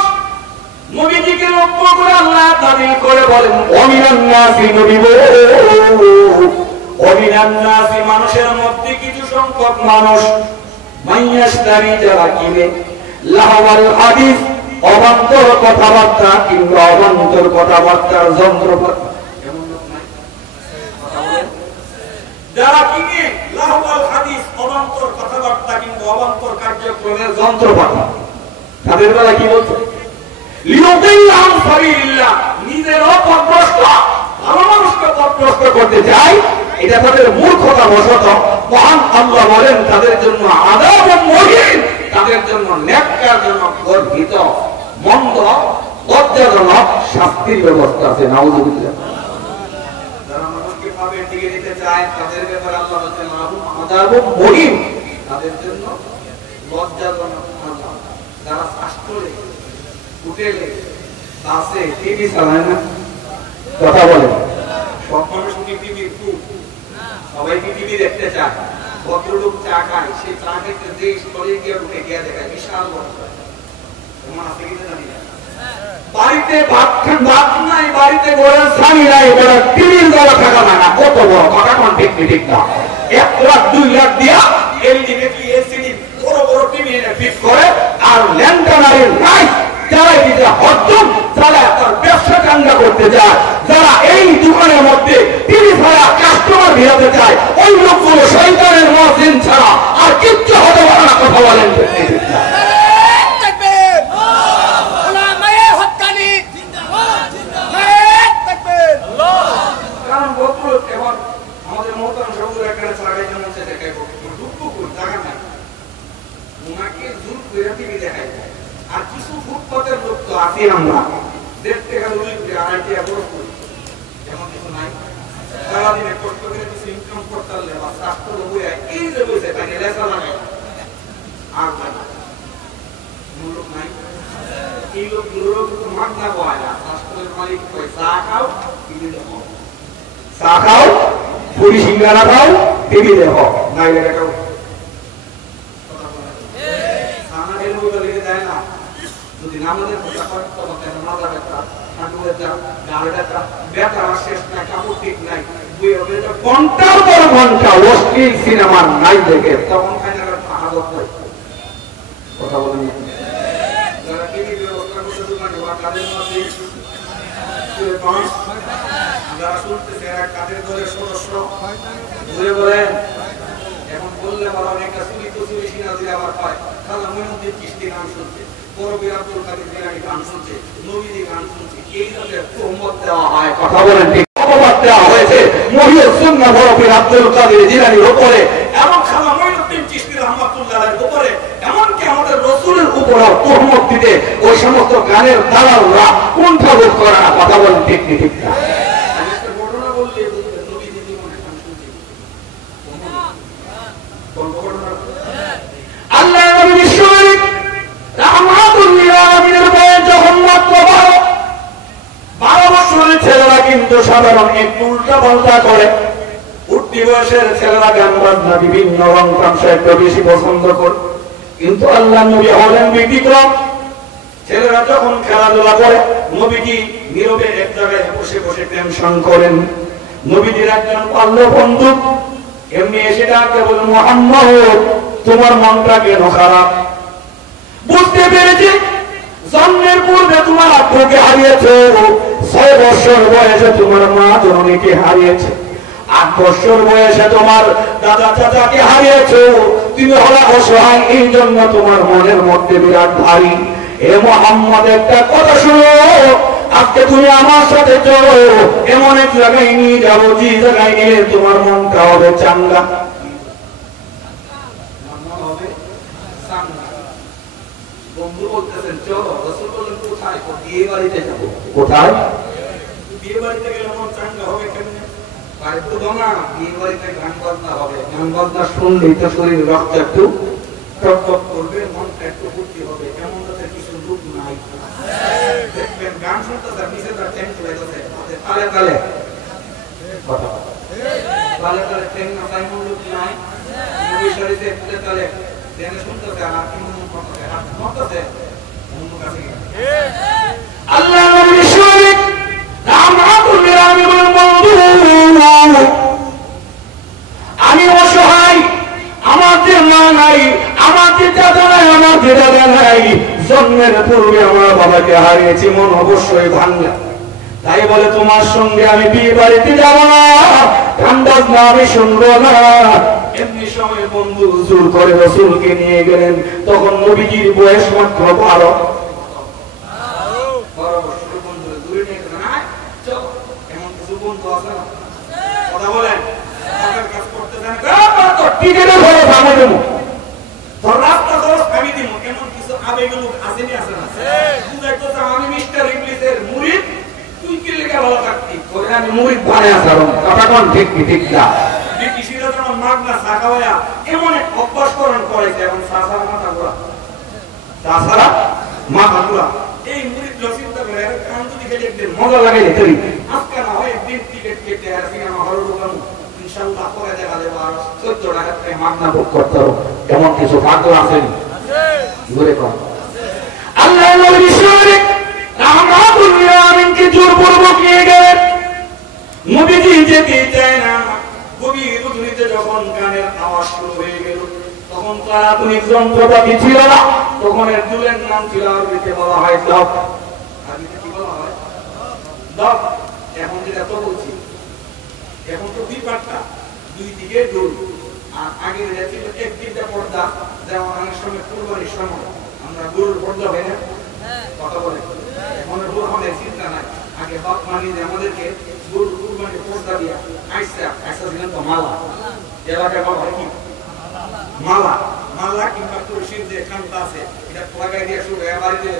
নবীজিকে লক্ষ্য করে আল্লাহ নাযিল করে বলেন, ওয়া মিনান নাসি, নবী বলেন, ওয়া মিনান নাসি, মানুষের মধ্যে কিছু সংখ্যক মানুষ, মাইয়াশতারি, যারা কিনে, লাহওয়াল হাদিস, অবান্তর কথাবার্তা কিংবা অবান্তর কথাবার্তার যন্ত্রপাতি। এমন লোক নাই? কথা বলেন। যারা কিনে লাহওয়াল হাদিস, অবান্তর কথাবার্তা কিংবা অবান্তর কার্যক্রমের যন্ত্রপাতি, তাদের বেলা কি বলছে? লিয়ুদিল্লা আন সাবিলিল্লাহ, নিজেরও পথভ্রষ্ট, ভালো মানুষকে পথভ্রষ্ট করতে চায়। এটা তাদের মূর্খতা বশত মহান আল্লাহ বলেন তাদের জন্য আযাবুন মুহিন, তাদের জন্য ন্যাক্কারজনক, গর্হিত, মন্দ, লজ্জাজনক শাস্তির ব্যবস্থা আছে। নাউযুবিল্লাহ। যারা মানুষকে পাপের দিকে নিতে চায়, তাদের ব্যাপারে আল্লাহ বলেন আযাবুন মুহিন, তাদের জন্য লজ্জাজনক আযাব। যারা শাস্ত্রে, হোটেলে, বাসে, টিভি চালায় না, কথা বলে, সব মানুষ কি টিভির খুব? সবাই কি টিভি দেখতে চায়? ভদ্রলোক চা খায়, সে চা খেতে যে স্টলে গিয়ে ঢুকে গিয়ে দেখায় বিশাল বড়। তোমার আছে কি জানি না? বাড়িতে ভাত নাই, বাড়িতে ঘরের স্বামী নাই, ওরা টিভির দ্বারা থাকা না। কত বড় কথা কোন ঠিক ঠিক না? 1 লাখ 2 লাখ দিয়া এলইডি দেখি, এলসিডি বড় বড় টিভি এনে ফিট করে, আর ল্যান্টানারের নাই যারা এটা হরদম যারা তার ব্যবসা চাঙ্গা করতে যায়, যারা এই দোকানের মধ্যে টিভি ছাড়া কাস্টমার ভিড়াতে চায়, ওই লোকগুলো শয়তানের মুয়াজ্জিন ছাড়া আর কিচ্ছু হতে পারে না। কথা বলেন ঠিক না? কারণ বদরুল এখন আমাদের মোহতারাম সবুজ একটা লাগাইতে মন চাই দেখাইব, দুঃখ করি জায়গা নাই, ওনাকে জোর করে টিভি দেখাই। আর কিছু ফুটপাতের লোক তো আছি আমরা, 1.5 টাকা লুই করে 2.5 টাকা খরচ করি, এমন কিছু নাই। সারাদিনে কষ্ট করে কিছু ইনকাম করতে পারলে বা স্বাস্থ্য বইয়া এই যে বসে থাকে লেসা লাগাই আর লোক নাই। এই লোকগুলোরও কিন্তু মাগনা বয় না, স্বাস্থ্যের মালিক কয় চা খাও টিভি দেখো, চা খাও পুরি সিঙ্গারা খাও টিভি দেখো, নাইলে খাও সানা এর মধ্যে লেগে যায় না। যদি নামাজের কথা হয় তখন তার মাথা ব্যথা, হাঁটু ব্যথা, গাড় ব্যথা, ব্যথা আর শেষ নাই, কাপড় ঠিক নাই, বইয়ে বেজা ঘন্টার পর ঘন্টা অশ্লীল সিনেমা নাই দেখে তখন ফাইনাল হাজত হয়। কথা বলেন যারা টিভি ব্যবস্থা করতে দোকানে ওরা কাদের মধ্যে যারা শুনতেছে এরা কাদের দলের সদস্য ঘুরে বলেন। এখন বললে বলা অনেকটা চুরি তো চুরি সিনা দিলে আবার পায়। খালা মইনুদ্দিন চিশতি গান শুনছে, বড়বীর আব্দুল কাদের জিলানী গান শুনছে, নবীজি গান শুনছে, এই জাতের তোহমত দেওয়া হয়। কথা বলেন ঠিক অপবাদ দেওয়া হয়েছে মহিউল সুন্নাহ বরফির আব্দুল কাদের জিলানীর উপরে এবং খালা মইনুদ্দিন চিশতি রহমাতুল্লাহর উপরে, এমনকি আমাদের রাসূলের উপর তোহমত দিতে ওই সমস্ত গানের দালালরা কুণ্ঠাবোধ করে না। কথা বলেন ঠিক কি ঠিক না? আমি একটা ঘটনা বললে বুঝবেন নবীজি জীবনে গান শুনছে। কোন ঘটনা? আল্লাহ নবী বিশ্বনবী রাহমাতুল লিল আলামিনের বয়স যখন মাত্র 12 বছরের ছেলেরা কিন্তু সাধারণ একটু উল্টা পাল্টা করে। উঠতি বয়সের ছেলেরা গান বাজনা বিভিন্ন রং তামসা একটু বেশি পছন্দ করে, কিন্তু আল্লাহ নবী হলেন ব্যতিক্রম। ছেলেরা যখন খেলাধুলা করে নবীজি নীরবে এক জায়গায় বসে বসে টেনশন করেন। নবীজির একজন পাল্য বন্ধু এমনি এসে ডাকে বলে, মুহাম্মদ তোমার মনটা কেন খারাপ? বুঝতে পেরেছি জন্মের পূর্বে তোমার আব্বুকে হারিয়েছো, 6 বছর বয়সে তোমার মা জননীকে হারিয়েছে, 8 বছর বয়সে তোমার দাদা চাচাকে হারিয়েছো, তুমি হলা অসহায়, এই জন্য তোমার মনের মধ্যে বিরাট ভারী। এ মুহাম্মদ একটা কথা শুনো, আজকে তুমি আমার সাথে চলো, এমন এক জায়গায় নিয়ে যাবো যে জায়গায় নিয়ে তোমার মনটা হবে চাঙ্গা। বন্ধু বলতেছেন চলো, রাসূল বললেন কোথায়? বিয়ে বাড়িতে যাবো। কোথায়? বিয়ে বাড়িতে গেলে মন চাঙ্গা হবে কেমনে? বাড়িতে তো না, বিয়ে বাড়িতে গান বাজনা হবে, গান বাজনা শুনলেই তো শরীর রক্ত একটু টকটক করবে, মনটা একটু ফুর্তি হবে, এমন তাদের কিছু লোক নাই। দেখবেন গান শুনতেছে নিচে তার ট্যাঙ্ক চলেছে তালে তালে কথা তালে তালে ট্যাঙ্ক না তাই লোক নাই। নবী শরীফে তালে তালে জেনে শুনতেছে আর কি মন করতেছে আর করতেছে মন কাছে আল্লাহ নবী শরীফ রাহমাতুল লিল আলামিনের বন্ধু, আমি অসহায়, আমার যে মা নাই, আমার যে চাচা নাই, আমার যে দাদা নাই, জন্মের পূর্বে আমার বাবাকে হারিয়েছি, মন অবশ্যই ভাঙা। তাই বলে তোমার সঙ্গে আমি বিয়ে বাড়িতে যাব না, গান বাজনা আমি শুনবো না। এমনি সময় বন্ধু জোর করে রাসূলকে নিয়ে গেলেন। তখন নবীজির বয়স মাত্র 12। কথা বলেন কাজ করতে জানে টিকেটে ধরে ভাঙে দেবো, তোর রাস্তা খরচ আমি দিব, এমন কিছু আবেগুলো আসেনি আসে না বুঝাইতো আমি মিস্টার ইংলিশের মুরিদ, তুই কি লেখা ভালো থাকতি ওরে আমি মুরিদ বানায় আসলাম। কথা কোন ঠিক কি ঠিক না? ব্রিটিশরা যখন মাগনা সাকাওয়া এমন এক অভ্যাসকরণ করেছে এবং সাসারা মাথা ঘোরা, তাছাড়া মাথা ঘোরা এই মুরিদ চিন্তা করে আর কান যদি খেলে একদিন মজা লাগে তুই আজকে না হয় একদিন টিকিট কেটে আর সিনেমা হল ঢুকানো ইনশাআল্লাহ পরে দেখা যাবে আর 14 টাকা থেকে মাগনা ভোগ করতে হবে, এমন কিছু ভাগ্য আছেন ঘুরে কর। আল্লাহ নবী শরীফ রাহমাতুল লিল আলামিনকে জোরপূর্বক নিয়ে গেলেন। নবীজি যেতে চায় না, গভীর রজনীতে যখন গানের আওয়াজ শুরু হয়ে গেল, তখন তো আধুনিক যন্ত্রপাতি ছিল না, তখন এর দুলের নাম ছিল আরবিতে বলা হয় দফ। আরবিতে কি বলা হয়? দফ। এখন যেটা তো বলছি, এখন তো দুই পাটটা, দুই দিকে দোল, আর আগে যেটা ছিল একদিকটা পর্দা, যেমন অনেক সময় কুরবানির সময় আমরা গরুর পর্দা হয় না, কথা বলে এখন গরু আমাদের চিন্তা নাই, আগে বাপ মানি আমাদেরকে গরুর কুরবানির পর্দা দিয়া আইসা দিলেন তো মালা, এলাকায় বলা হয় কি মালা, মালা কিংবা তুলসীর যে কান্তা আছে এটা লাগাই দিয়ে শুরু বাড়িতে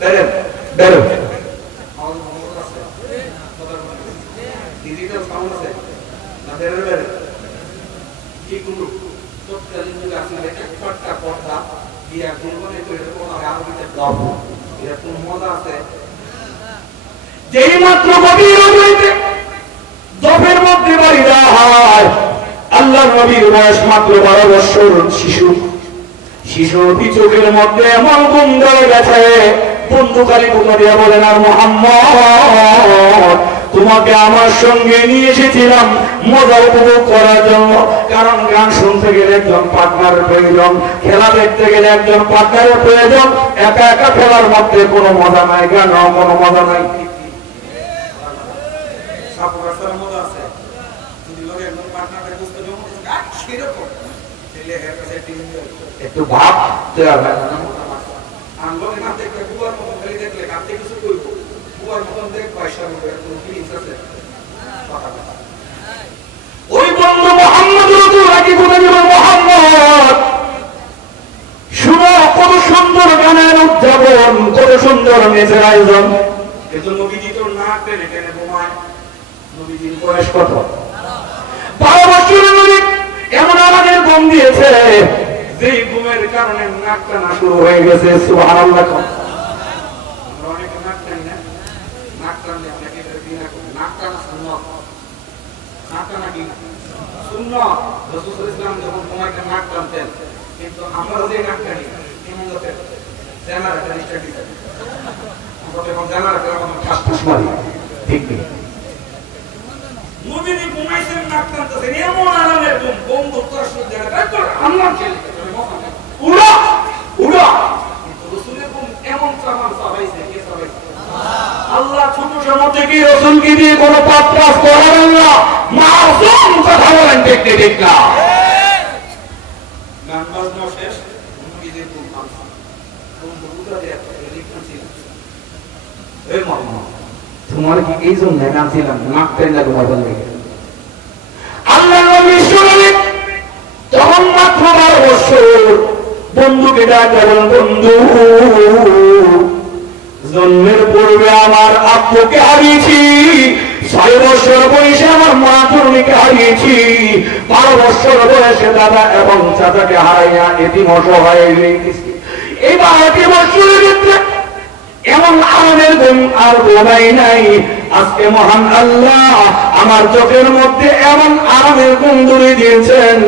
বেরেন বেরেন আমাদের মহম্মদ আছে ডিজিটাল সাউন্ড আছে না বেরেন বেরেন এইগুলো তৎকালীন যুগে আসলে একটা পর্দা দিয়া কুরবানি করে কোনো আরবিতে দফ, এটা কোন মজা আছে যেই মাত্র গভীর হইতে দফের মধ্যে বাড়ি দেওয়া হয়, আল্লাহ নবীর বয়স মাত্র 12 বছর শিশুটি চোখের মধ্যে এমন ঘুম ধরে গেছে, বন্ধুকারী কোথা দিয়ে বলেন, আর মুহাম্মদ তোমাকে আমার সঙ্গে নিয়ে এসেছিলাম মজা উপভোগ করার জন্য। কারণ গান শুনতে গেলে একজন পার্টনারের প্রয়োজন, খেলা দেখতে গেলে একজন পার্টনারের প্রয়োজন। একা একা খেলার মধ্যে কোনো মজা নাই, গান কোনো মজা নাই। একটু ভাব ওই বন্ধু মোহাম্মদ রাসূলুল্লাহকে বলে দিবেন, মোহাম্মদ শুনো, কত সুন্দর গানের উদযাপন, কত সুন্দর মেজের আয়োজন। কিন্তু নবীজি তো না টেনে টেনে ঘুমায়। নবীজির বয়স কত? 12 বছরের নবী এমন আমাদের ঘুম দিয়েছে যে ঘুমের কারণে নাক টানা শুরু হয়ে গেছে। সুবহানাল্লাহ। আমরা অনেকে নাক টানি না, নাক টানলে আপনাকে এটা বিনা করে নাক টানা সুন্নাত। নাক টানা কি সুন্নাত? রাসূল সাল্লাল্লাহু আলাইহি ওয়াসাল্লাম যখন ঘুমাইতেন নাক টানতেন, কিন্তু আমরা যে নাক টানি কেমন হতে জেনারেটর স্টার্ট দিতে আমরা যখন জেনারেটর আমরা ঠাস ঠাস মারি, ঠিক নেই। নবীজি ঘুমাইছেন নাক টানতেছেন, এমন আরামের ঘুম, বন্ধু তোর সহ্য হয় না, আল্লাহ ছেলে উড়া উড়া। কিন্তু রাসূলের ঘুম এমন চামান চাবাইছে, কে চাবাইছে? আল্লাহ। ছোট সময় থেকে রাসূলকে দিয়ে কোনো পাপ কাজ করাবেন না, মাসুম কথা বলেন, ঠিক ঠিক না? গান বাজনা শেষ, নবীজির ঘুম ভাঙছে। বন্ধু উড়া দিয়ে লিখছেন ছিল, এই মামা তোমার কি এই জন্য নামছিলাম নাক টেনে ঘুমাবার লেগে? আল্লাহ নবী শুনলেন তখন মাত্র 12 বছর। বন্ধুকে ডাকা বলেন, বন্ধু জন্মের পূর্বে আমার আব্বুকে হারিয়েছি, 6 বছর বয়সে আমার মা জননীকে হারিয়েছি, 12 বছর বয়সে দাদা এবং চাচাকে হারাইয়া এতিম অসহায় হয়ে গেছি। এই 12টি বছরের ভিতরে এমন আরামের ঘুম আর ঘুমাই নাই। আজকে মহান আল্লাহ আমার চোখের মধ্যে এমন আরামের ঘুম ধরে দিয়েছেন,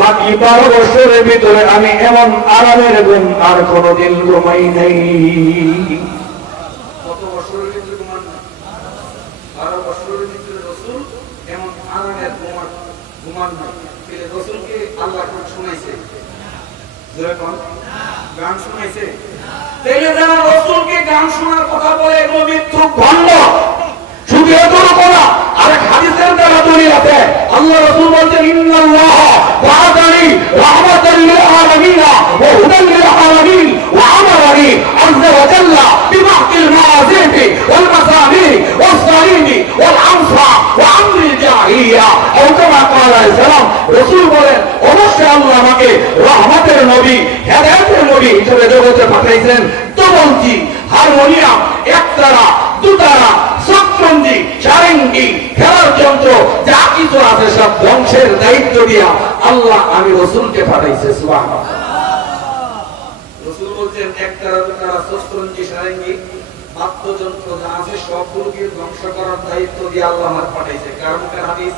বাকি 12 বছরের ভিতরে আমি এমন আরামের ঘুম আর কোনোদিন ঘুমাই নাই। কত বছরের ভিতরে ঘুমান? 12 বছরের ভিতরে রাসূল এমন আরামের ঘুমান নাই। রাসূলকে আল্লাহ কোন শোনাইছে? যেরকম গান শোনাইছে। তাইলে যারা রাসূলকে গান শোনার কথা বলে এগুলো মিথ্যুক ভণ্ড। শুধু এগুলো বলা, আরেক হাদিসের দ্বারা দলিল আছে। আল্লাহ রাসূল বলেন, ইন্নাল্লাহ বা'আতানি রাহমাতাল লিল আলামিন ওয়া হুদাল লিল আলামিন ওয়া আমারানি আযজা ওয়া জাল্লা বিমাহকিল মাআজিফ ওয়াল মাসানি ওয়াস সালিমি ওয়াল আমসা ওয়া আমরিল জাহিলিয়া। ও কামা ক্বালা সাল্লাম, রাসূল বলেন অবশ্যই আল্লাহ আমাকে রহমতের নবী, হেদায়েতের নবী হিসেবে জগতে পাঠাইছেন। তো বলছি হারমোনিয়াম, একতারা, দুতারা, সপ্তরঞ্জি, সারেঙ্গি, খেলার যন্ত্র যা কিছু আছে সব ধ্বংসের দায়িত্ব দিয়া আল্লাহ আমি রাসূলকে পাঠাইছে। সুবহানাল্লাহ। রাসূল বলছেন একতারা, দুতারা, সপ্তরঞ্জি, সারেঙ্গি, বাদ্যযন্ত্র যা আছে সবগুলোকে ধ্বংস করার দায়িত্ব দিয়ে আল্লাহ আমার পাঠাইছে। কার মুখের হাদিস?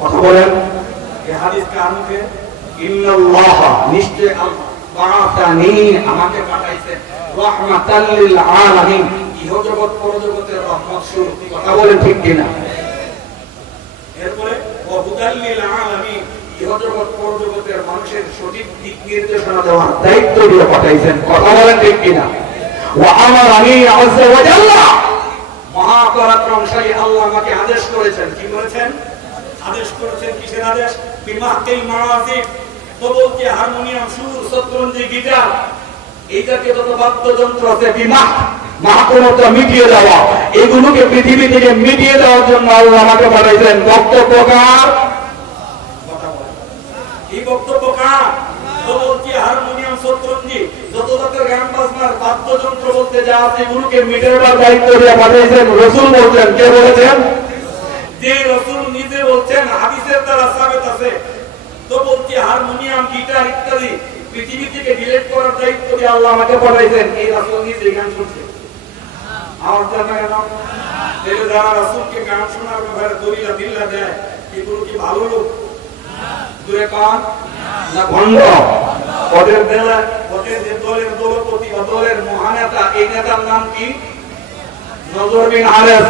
কথা বলেন, এই হাদিস কার মুখে? ইন্নাল্লাহ, নিশ্চয় আল্লাহ, বা'আতানি, আমাকে পাঠাইছেন, রাহমাতাল লিল আলামিন, ইহজগৎ পরজগতের রহমত স্বরূপ। কথা বলেন ঠিক কিনা? এরপরে ওয়া হুদাল লিল আলামিন, ইহজগৎ পরজগতের মানুষের সঠিক দিক নির্দেশনা দেওয়ার দায়িত্ব দিয়ে পাঠাইছেন। কথা বলেন ঠিক কিনা? ওয়া আমারানি আযজা ওয়া জাল্লা, মহাপরাক্রমশালী আল্লাহ আমাকে আদেশ করেছেন। কি করেছেন? আদেশ করেছেন। কিসের আদেশ? বিমাহকিল মাআজিফ, তো বলতে হারমোনিয়াম, সুর, সতরঞ্জি, গিটার, এই জাতীয় যত বাদ্যযন্ত্র আছে, বিমাহ মাহাত্মতা মিটিয়ে দেওয়া, এগুলোকে পৃথিবী থেকে মিটিয়ে দেওয়ার জন্য আল্লাহ আমাকে পাঠাইছেন। বক্তব্যকার? এই বক্তব্যকার? তো বলতে হারমোনিয়াম, সতরঞ্জি, যত যত গান বাজনার বাদ্যযন্ত্র বলতে যা আছে এগুলোকে মিটাবার দায়িত্ব দিয়ে পাঠাইছেন। রাসূল বলছেন। কে বলেছেন? যে রাসূল নিজে বলছেন, হাদিসের দ্বারা সাবিত আছে। তো বলতে হারমোনিয়াম, গিটার ইত্যাদি পৃথিবী থেকে ডিলিট করার দায়িত্ব দিয়ে আল্লাহ আমাকে পাঠাইছেন। এই রাসূল নিজে গান শুনছে। আওয়াজ জানা কেন? তাহলে যারা রাসূলকে গান শোনার ব্যাপারে দলিল দিল্লা দেয় এগুলো কি ভালো লোক? দূরে কান না ভণ্ড? ওদের বেলা ওদের যে দলের দলপতি বা দলের মহানেতা, এই নেতার নাম কি? নজর বিন হারেস।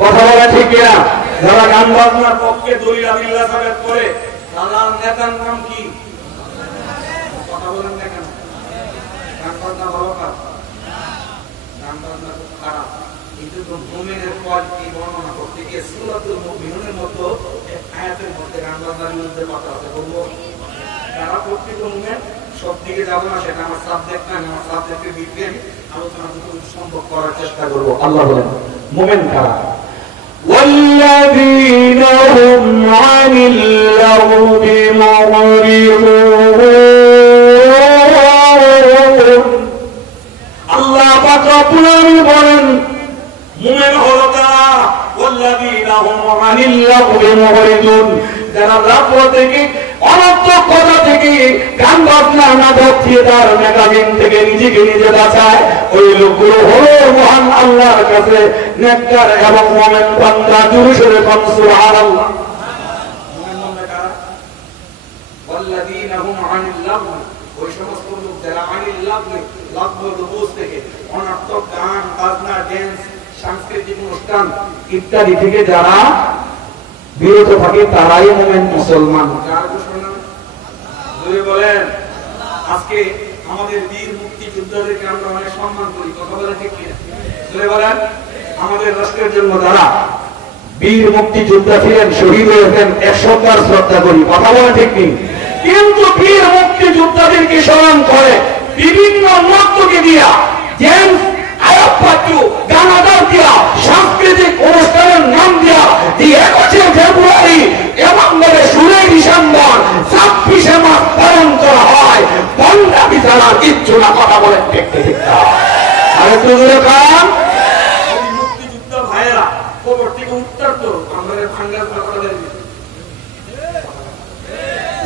কথা বলা ঠিক কিনা? যারা গান বাজনার পক্ষে দলিল দিল্লা সাবেত করে তার নেতার নাম কি? কথা বলেন না কেন? গান বাজনা ভালো কাজ, গান বাজনা খুব খারাপ। কিন্তু মুমিনের কোয়ালিটি বর্ণনা করতে গিয়ে সূরাতুল মুমিনুনের মতো এক আয়াতের মধ্যে গান বাজনার বিরুদ্ধে কথা আছে। বলবো যারা প্রত্যেক মুমিন সব দিকে যাব না, সেটা আমার সাবজেক্ট না। আমার সাবজেক্টের ভিত্তিতে আমি আলোচনা যতটুকু সম্ভব করার চেষ্টা করব। আল্লাহ বলেন মুমিন কারা? والذين هم عن اللغو معرضون। আল্লাহ পাক রব্বুল আলামিন বলেন মুমিন হলো তারা والذين هم عن اللغو معرضون, যারা লাগো থেকে অনর্থক কথা থেকে গান বাজনা নাটক থিয়েটার ম্যাগাজিন থেকে নিজেকে নিজে বাঁচায়, ওই লোকগুলো হলো মহান আল্লাহর কাছে নেককার এবং মুমিন বান্দা। জোরে সোরে কোন সুবহানাল্লাহ। মুমিন বান্দা কারা? والذين هم عن اللغو, ওই সমস্ত লোক যারা আনিল লাগো, লাগো লুবুস থেকে অনর্থক গান বাজনা, ড্যান্স, সাংস্কৃতিক অনুষ্ঠান ইত্যাদি থেকে যারা বিরত থাকে তারাই মুমিন মুসলমান। কার ঘোষণা? যদি বলেন আজকে আমাদের বীর মুক্তিযোদ্ধাদেরকে আমরা অনেক সম্মান করি, কথা বলেন ঠিক কিনা? যদি বলেন আমাদের রাষ্ট্রের জন্য যারা বীর মুক্তিযোদ্ধা ছিলেন, শহীদ হয়েছেন, 100 বার শ্রদ্ধা করি, কথা বলেন ঠিক নেই? কিন্তু বীর মুক্তিযোদ্ধাদেরকে স্মরণ করে বিভিন্ন নর্তকী দিয়া, জেন্টস আয়াতপাঠ্য গানাদার দিয়া, সাংস্কৃতিক অনুষ্ঠানের নাম দিয়া 21 ফেব্রুয়ারি এবং 16 ডিসেম্বর 26 মাস পালন করা হয়। বন্দাবি ছাড়া কিচ্ছু না, কথা বলেন ঠিক ঠিক না? আর একটু জোরে কান। মুক্তিযোদ্ধা ভাইয়েরা কবর থেকে উত্তর তো আমাদের ভাঙ্গার কথা বলেন,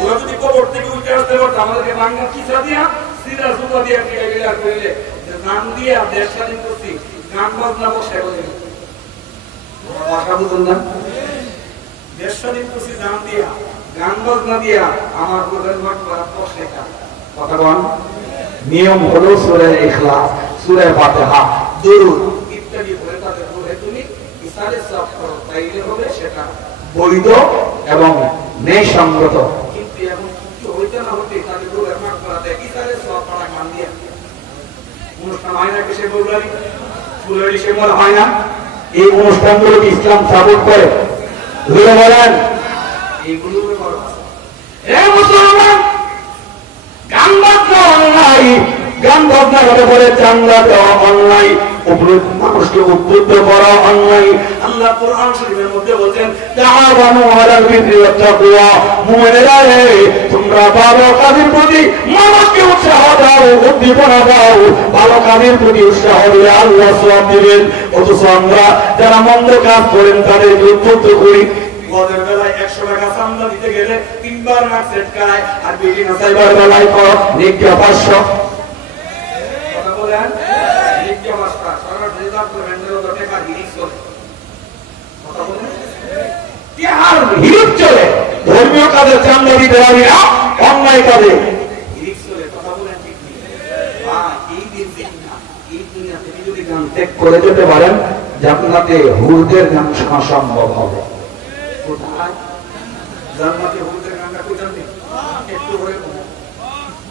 ওরা যদি কবর থেকে উঠে আসতে পারতো আমাদেরকে ভাঙ্গার কিসা দিয়া সিরা সুতা দিয়া ক্লিয়ার করিলে গান দিয়ে দেশ স্বাধীন করছি, গান বাজনা বসে বলে ভাষা বুঝুন না, দেশ স্বাধীন করছি গান দিয়া, গান বাজনা দিয়া আমার প্রধান বসে। কথা বল, নিয়ম হলো সূরা ইখলাস, সূরা ফাতিহা, দুরূদ ইত্যাদি পড়ে তাদের পড়ে তুমি ইসালে সব করো, তাইলে হবে সেটা বৈধ এবং ন্যায়সঙ্গত। কিন্তু এখন কিছু হইতে না হতে তাদের রোগের মাঠ করা দেয় ইসালে সব পড়া গান দিয়া অনুষ্ঠান হয় না। কিসে বললাম ফুলের ডিসেম্বর হয় না? এই অনুষ্ঠানগুলো কি ইসলাম সাপোর্ট করে? বলেন এইগুলো মুসলমান গান বাজনা অন্যায়, গান বাজনা হতে পারে চান্দা দেওয়া অন্যায়, মানুষকে উদ্বুদ্ধ করা অন্যায়। আল্লাহ কোরআন শরীফের মধ্যে বলেন তাআওয়ানু আলাল বিররি ওয়াত তাকওয়া, মুমিনেরা তোমরা ভালো কাজের প্রতি মানুষকে উৎসাহ দাও, উদ্দীপনা দাও, ভালো কাজের প্রতি উৎসাহ দিলে আল্লাহ সওয়াব দিবেন। অথচ আমরা যারা মন্দ কাজ করেন তাদেরকে উদ্বুদ্ধ করি। গদের বেলায় 100 টাকা চান্দা দিতে গেলে 3 বার নাক সেটকায়, আর বিড়ি নাসাইবার বেলায় কর নেকিয়া 500। কথা বলেন নেকিয়া 500 সারা রিজার্ভ করে ভেন্ডার টাকা হিরিক্স চলে। কথা বলেন কি আর হিরিক্স চলে? ধর্মীয় কাজে চান্দা দিতে পারি না, অন্যায় কাজে হিরিক্স চলে। কথা বলেন ঠিক নেই? এই দিন না, এই দুনিয়া থেকে যদি গান ত্যাগ করে যেতে পারেন জান্নাতে হুরদের গান শোনা সম্ভব হবে। কোথায় জান্নাতে হুরদের গানটা কই জানেন? একটু পরে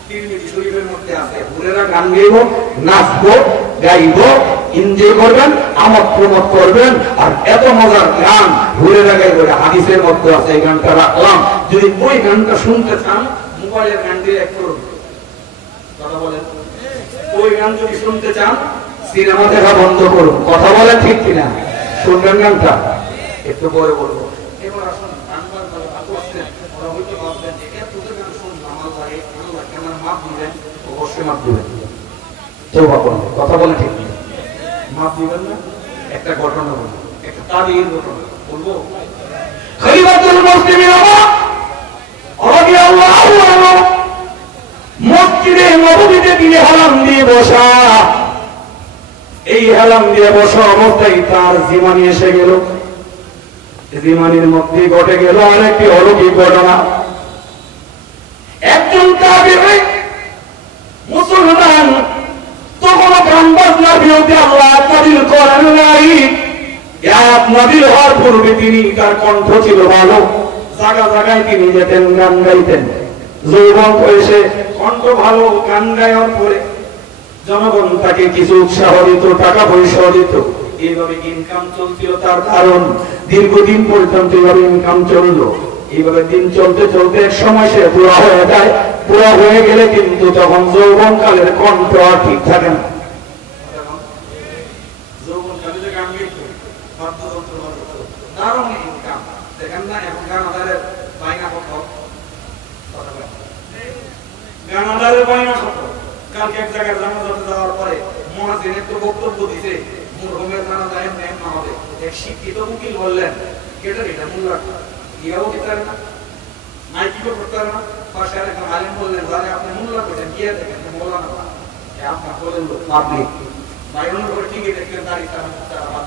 তিরমিজি শরীফের মধ্যে আছে, হুরেরা গান গাইব, নাচবো, গাইব, এনজয় করবেন, আমোদ প্রমোদ করবেন। আর এত মজার গান হুরেরা গাইব, হাদিসের মধ্যে আছে। এই গানটা রাখলাম, যদি ওই গানটা শুনতে চান মোবাইলের গান দিয়ে এক করুন। কথা বলেন ওই গান যদি শুনতে চান সিনেমা দেখা বন্ধ করুন। কথা বলেন ঠিক কিনা? শুনবেন গানটা? একটু পরে বলবো। এবার আসুন গান বাজনা করছেন, ওরা হয়তো ভাববেন যে এত গান শুনবো আমার ভাই আল্লাহ কেমন মাপ দিবেন? অবশ্যই মাপ দিবেন। তওবা করুন। কথা বলেন ঠিক কিনা? মাপ দিবেন না? একটা ঘটনা বলবো, একটা তাবিঈর ঘটনা বলবো। খলিফাতুল মুসলিমিন রাদিয়াল্লাহু আনহু মসজিদে নববীতে তিনি হারাম দিয়ে বসা, এই হেলাম দিয়ে বসা অবস্থায় তার জীবনী এসে গেল। জীবনীর মধ্যে ঘটে গেল আরেকটি অলৌকিক ঘটনা। একজন তাবিঈ মুসলমান তখন গান বাজনার বিরুদ্ধে আল্লাহ নাযিল করেন নাই। এক নাযিল হওয়ার পূর্বে তিনি তার কণ্ঠ ছিল ভালো, জায়গা জায়গায় তিনি যেতেন, গান গাইতেন। যৌবন বয়সে কণ্ঠ ভালো, গান গাওয়ার পরে জনগণ তাকে কিছু উৎসাহ দিত, টাকা পয়সা দিত। এইভাবে ইনকাম চলছিল তার, কারণ দীর্ঘদিন পর্যন্ত এইভাবে ইনকাম চললো। এইভাবে দিন চলতে চলতে এক সময় সে বুড়া হয়ে যায়। বুড়া হয়ে গেলে কিন্তু তখন যৌবন কালের কণ্ঠ আর ঠিক থাকে না। গানাদারের বাইনা কত? কালকে এক জায়গায় জানাজাতে যাওয়ার পরে মুয়াজ্জিন একটু বক্তব্য দিতে, মরহুমের জানাজায় নেমা হবে। এক শিক্ষিত উকিল বললেন, কেটে এটা মোল্লা ইয়াও দিতে পারে না, মাইকিও করতে পারে না। পাশে আরেকজন আলেম বললেন, যারা আপনি মোল্লা করছেন গিয়ে দেখেন মোল্লা না আপনার বলেন পাবলিক বাইরন করে ঠিকই দেখলেন দাঁড়িয়ে তারা বাদ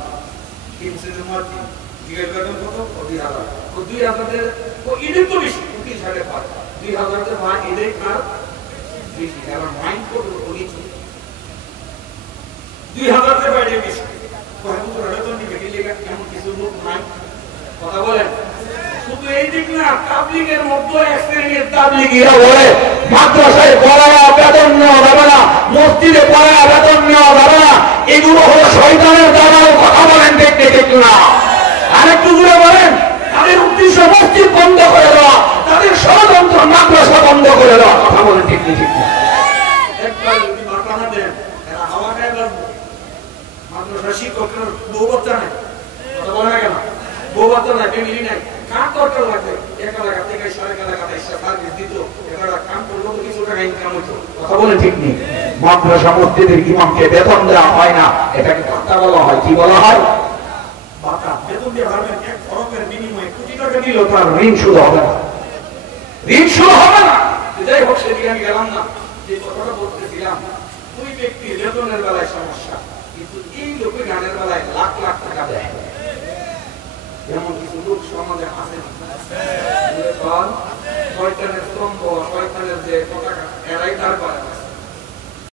কিনসেনের মধ্যে জিজ্ঞেস করেন কত? 2000। 2000 ও ঈদের তো বেশি, উকিল সাড়ে 5 2000 ভাই ঈদের কার বেশি, কারণ মাইন্ড করতে উনি 2000 বাইরে বেশি। এমন কিছু লোক নাই, কথা বলেন। শুধু এই দিক না, তাবলীগের মধ্যে এক শ্রেণীর তাবলীগীরা বলে মাদ্রাসায় পড়ায়া বেতন নেওয়া যাবে না, মসজিদে পড়ায়া বেতন নেওয়া যাবে না, এগুলো হলো শয়তানের দালাল। কথা বলেন ঠিক ঠিক না? আরেকটু জুড়ে বলেন। তাদের উদ্দেশ্য মসজিদ বন্ধ করে দেওয়া, তাদের ষড়যন্ত্র মাদ্রাসা বন্ধ করে দেওয়া। কথা বলেন ঠিক ঠিক না? একবার যদি মাথা না দেন এরা হাওয়া খায় বাঁচবে। মাদ্রাসা শিক্ষকের বউ বাচ্চা নাই, কথা বলে না কেন? বউ বাচ্চা নাই, ফ্যামিলি নাই, কাম করতে লাগবে। 1 এলাকা থেকে 1.5 এলাকাতে সার্ভিস দিত, এবারে কাম করলো তো কিছু টাকা ইনকাম হতো। কথা বলে ঠিক নেই? মাদ্রাসা মসজিদের ইমামকে বেতন দেওয়া হয় না, এটাকে ভাতা বলা হয়। কি বলা হয়? ভাতা। বেতন দিয়ে ভাড়বেন, 1 খরচের বিনিময়ে কোটি টাকা দিল, তার ঋণ শুরু হবে না, ঋণ শুরু হবে না। যাই হোক, সেদিকে আমি গেলাম না। যে কথাটা বলতেছিলাম, ওই ব্যক্তির বেতনের বেলায় সমস্যা, কিন্তু এই লোকের গানের বেলায় লাখ লাখ টাকা দেয়। এমন কিছু লোক সমাজে আছে, শয়তানের স্তম্ভ, শয়তানের যে পতাকা এরাই তার করে।